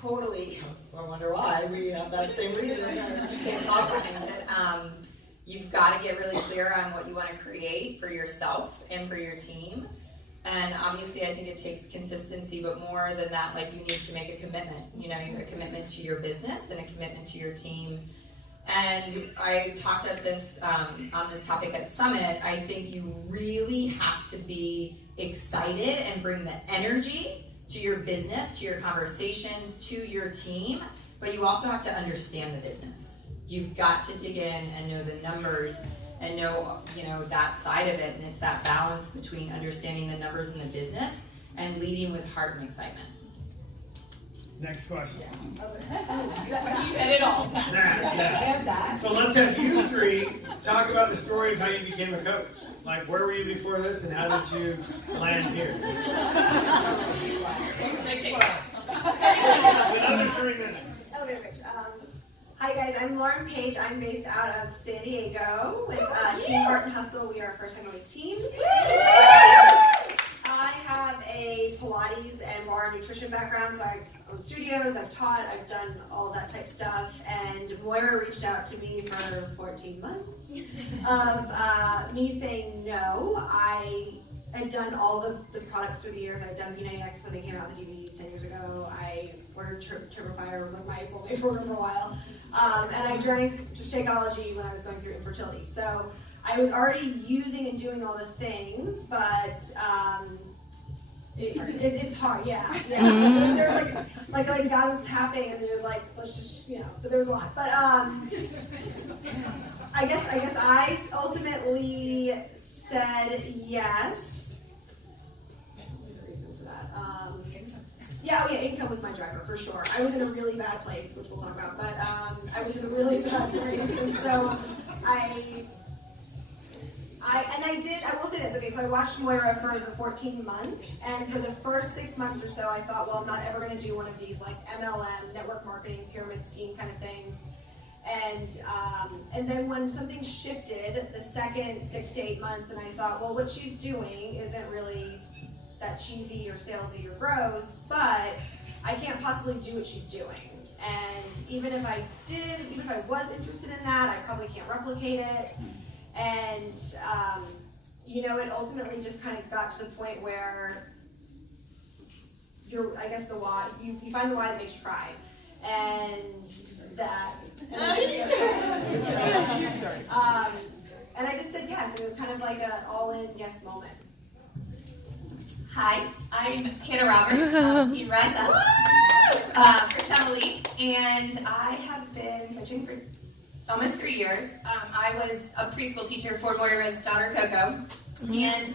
totally, I wonder why we have that same reason, same thought behind it. You've got to get really clear on what you want to create for yourself and for your team. And obviously, I think it takes consistency, but more than that, like you need to make a commitment. You know, a commitment to your business and a commitment to your team. And I talked at this on this topic at Summit. I think you really have to be excited and bring the energy to your business, to your conversations, to your team. But you also have to understand the business. You've got to dig in and know the numbers and know, that side of it. And it's that balance between understanding the numbers in the business and leading with heart and excitement. Next question. She said it all. Yeah. So let's have you three talk about the story of how you became a coach. Like, where were you before this, and how did you land here? Another 3 minutes. Hi guys, I'm Lauren Page. I'm based out of San Diego with Team Heart and Hustle. We are a first-time week team. I have a Pilates and bar nutrition background, so I own studios, I've taught, I've done all that type stuff, and Moira reached out to me for 14 months of me saying no. I had done all the products through the years. I'd done B90X when they came out with the DVDs 10 years ago. I ordered Turbofire, was like my soulmate program for a while. And I drank Shakeology when I was going through infertility. So I was already using and doing all the things, but it's hard, yeah. There was like God was tapping, and it was like, let's just, so there was a lot. But I guess I ultimately said yes. Income was my driver for sure. I was in a really bad place, which we'll talk about, but I was in a really bad place, and so I will say this, okay, so I watched Moira for the 14 months, and for the first 6 months or so, I thought, well, I'm not ever going to do one of these like MLM, network marketing, pyramid scheme kind of things. And then when something shifted the second 6 to 8 months, and I thought, well, what she's doing isn't really that cheesy or salesy or gross, but I can't possibly do what she's doing. And even if I was interested in that, I probably can't replicate it. And, it ultimately just kind of got to the point where you find the why that makes you cry. And I just said yes. It was kind of like an all-in yes moment. Hi, I'm Hannah Roberts of Team Rise Up for Summer League, and I have been coaching for almost 3 years. I was a preschool teacher for Moira's daughter, Coco, and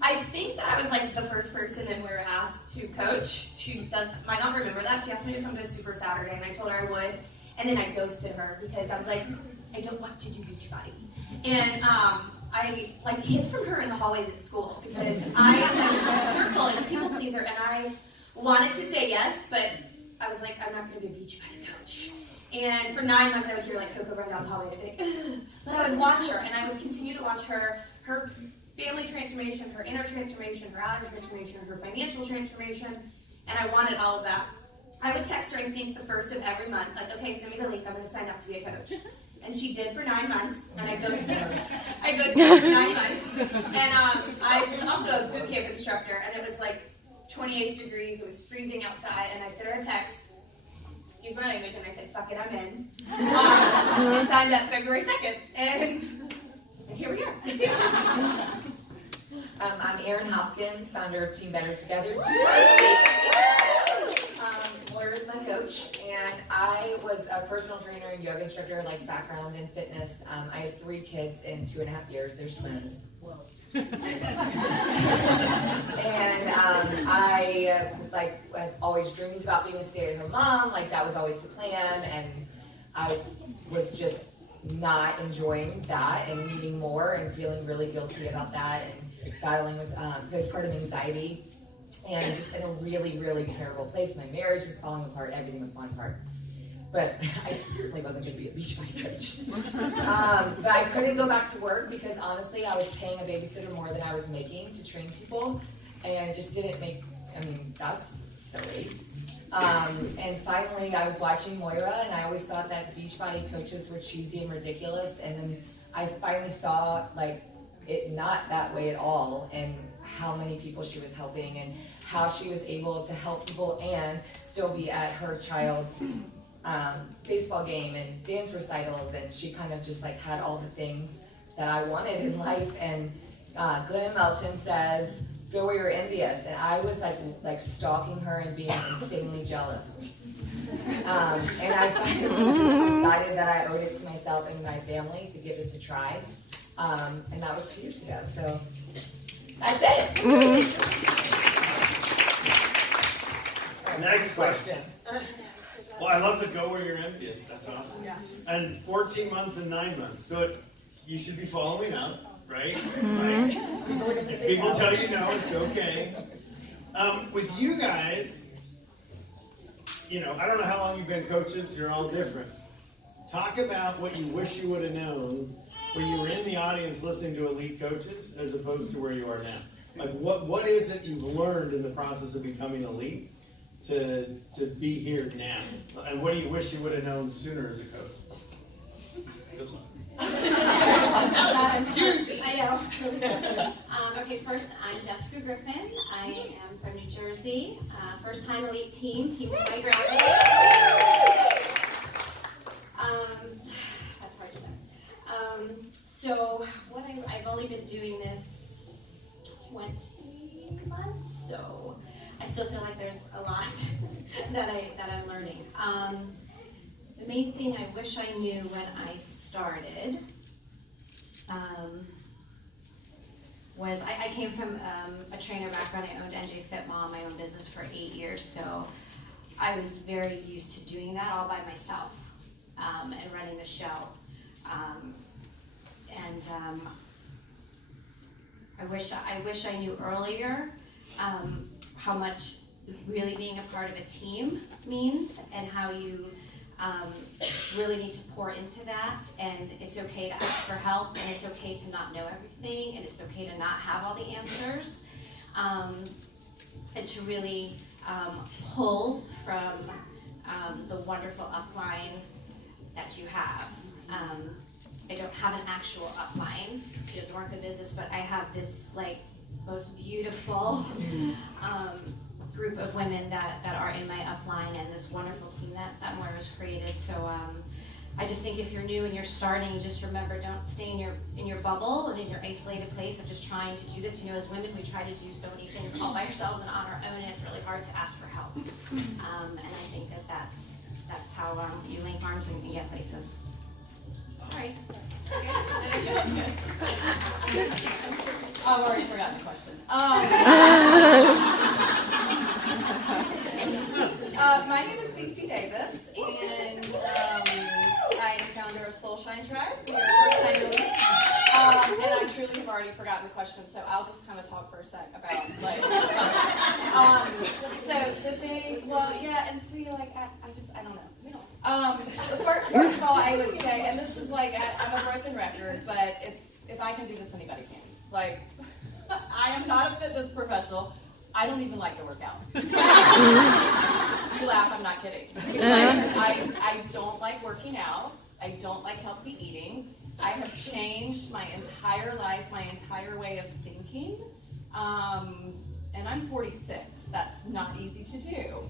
I think that I was like the first person that Moira asked to coach. She might not remember that. She asked me to come to a Super Saturday, and I told her I would, and then I ghosted her because I was like, I don't want to do Beachbody. And I hid from her in the hallways at school because I am a circle and a people pleaser, and I wanted to say yes, but I was like, I'm not going to be a Beachbody coach. And for 9 months, I would hear like Coco run down the hallway, and I'd be like, but I would watch her, and I would continue to watch her family transformation, her inner transformation, her outer transformation, her financial transformation, and I wanted all of that. I would text her, I think, the first of every month, like, okay, send me the link, I'm going to sign up to be a coach. And she did for 9 months, and I ghosted her. For 9 months. And I was also a boot camp instructor, and it was like 28 degrees, it was freezing outside, and I sent her a text, use my language, and I said, fuck it, I'm in. And signed up February 2nd, and here we are. I'm Erin Hopkins, founder of Team Better Together. Moira's my coach, and I was a personal trainer and yoga instructor, like background in fitness. I had 3 kids in 2.5 years. There's twins. Whoa. And I had always dreamed about being a stay-at-home mom. Like that was always the plan, and I was just not enjoying that and needing more and feeling really guilty about that and battling with postpartum anxiety. And just in a really, really terrible place. My marriage was falling apart. Everything was falling apart. But I certainly wasn't going to be a Beachbody coach. But I couldn't go back to work because honestly, I was paying a babysitter more than I was making to train people. And it just didn't make, that's silly. And finally, I was watching Moira, and I always thought that Beachbody coaches were cheesy and ridiculous. And then I finally saw like it not that way at all, and how many people she was helping, and how she was able to help people and still be at her child's baseball game and dance recitals. And she kind of just like had all the things that I wanted in life. And Glenn Melton says, "Go where you're envious," and I was like stalking her and being insanely jealous. And I finally just decided that I owed it to myself and my family to give this a try. And that was 2 years ago. So that's it. Next question. Well, I love to go where you're envious. That's awesome. Yeah. And 14 months and 9 months. So you should be following up, right? Right? If people tell you no, it's okay. With you guys, you know, I don't know how long you've been coaches. You're all different. Talk about what you wish you would have known when you were in the audience listening to elite coaches as opposed to where you are now. Like, what is it you've learned in the process of becoming elite to be here now? And what do you wish you would have known sooner as a coach? Good luck. Juicy. I know. Okay, first, I'm Jessica Griffin. I am from New Jersey. First time elite team I graduated. That's hard to say. So, I've only been doing this 20 months, so I still feel like there's a lot that I'm learning. The main thing I wish I knew when I started was I came from a trainer background. I owned NJ Fit Mom, my own business for 8 years, so I was very used to doing that all by myself and running the show. I wish I knew earlier how much really being a part of a team means, and how you really need to pour into that, and it's okay to ask for help, and it's okay to not know everything, and it's okay to not have all the answers, and to really pull from the wonderful upline that you have. I don't have an actual upline. She doesn't work the business, but I have this like most beautiful group of women that are in my upline, and this wonderful team that Moira's created. So I just think if you're new and you're starting, just remember, don't stay in your bubble and in your isolated place of just trying to do this. You know, as women, we try to do so many things all by ourselves and on our own, and it's really hard to ask for help. And I think that's how you link arms and can get places. All right. I've already forgotten the question. My name is Cece Davis, and I am founder of Soul Shine Tribe. We are first-time elite. And I truly have already forgotten the question, so I'll just kind of talk for a sec about like. So the thing, well, yeah, and see, like I don't know. First of all, I would say, and this is like I'm a broken record, but if I can do this, anybody can. Like, I am not a fitness professional. I don't even like to work out. You laugh, I'm not kidding. I don't like working out. I don't like healthy eating. I have changed my entire life, my entire way of thinking. And I'm 46. That's not easy to do.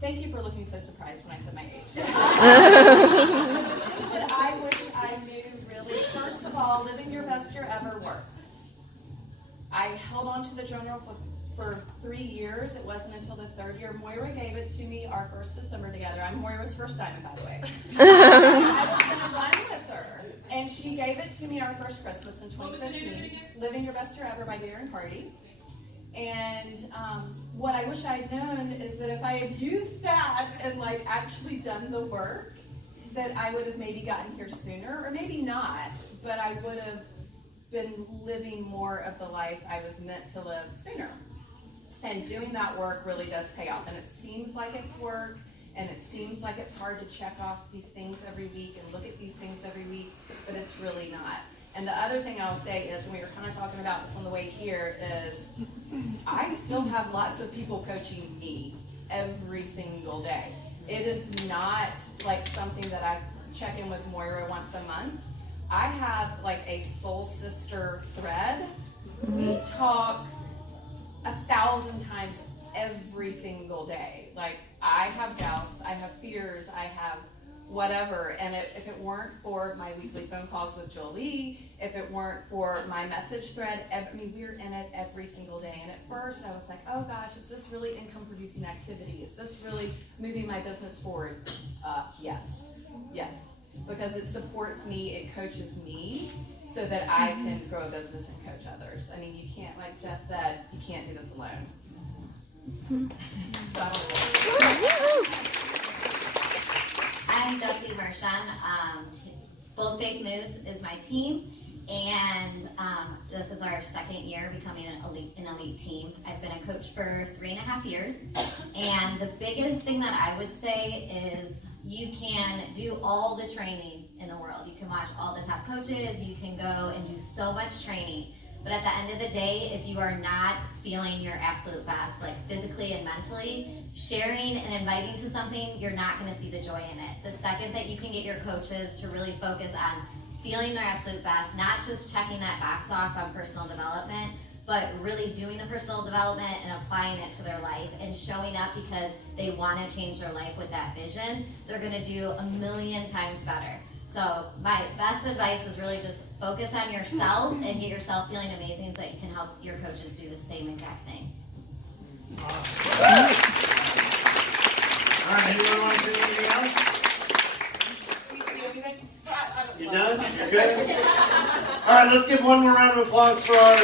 Thank you for looking so surprised when I said my age. But I wish I knew really, first of all, living your best year ever works. I held on to the journal for 3 years. It wasn't until the third year Moira gave it to me our first December together. I'm Moira's first diamond, by the way. I was going to run with her, and she gave it to me our first Christmas in 2015. Living Your Best Year Ever by Darren Hardy. And what I wish I'd known is that if I had used that and like actually done the work, that I would have maybe gotten here sooner, or maybe not, but I would have been living more of the life I was meant to live sooner. And doing that work really does pay off. And it seems like it's work, and it seems like it's hard to check off these things every week and look at these things every week, but it's really not. And the other thing I'll say is, when we were kind of talking about this on the way here, is I still have lots of people coaching me. every single day. It is not like something that I check in with Moira once a month. I have like a soul sister thread. We talk 1,000 times every single day. Like, I have doubts, I have fears, I have whatever, and if it weren't for my weekly phone calls with Jolie, if it weren't for my message thread, I mean, we're in it every single day. And at first I was like, oh gosh, is this really income producing activity? Is this really moving my business forward? Yes, because it supports me, it coaches me, so that I can grow a business and coach others. I mean, you can't, like Jess said, you can't do this alone. So I'm Josie Mershon. Bold Faith Moves is my team, and this is our second year becoming an elite team. I've been a coach for 3.5 years, and the biggest thing that I would say is you can do all the training in the world. You can watch all the top coaches, you can go and do so much training, but at the end of the day, if you are not feeling your absolute best, like physically and mentally, sharing and inviting to something, you're not going to see the joy in it. The second that you can get your coaches to really focus on feeling their absolute best, not just checking that box off on personal development, but really doing the personal development and applying it to their life and showing up because they want to change their life with that vision, they're going to do 1,000,000 times better. So my best advice is really just focus on yourself and get yourself feeling amazing so that you can help your coaches do the same exact thing. All right, anyone want to say anything else? You done? Good? All right, let's give one more round of applause for our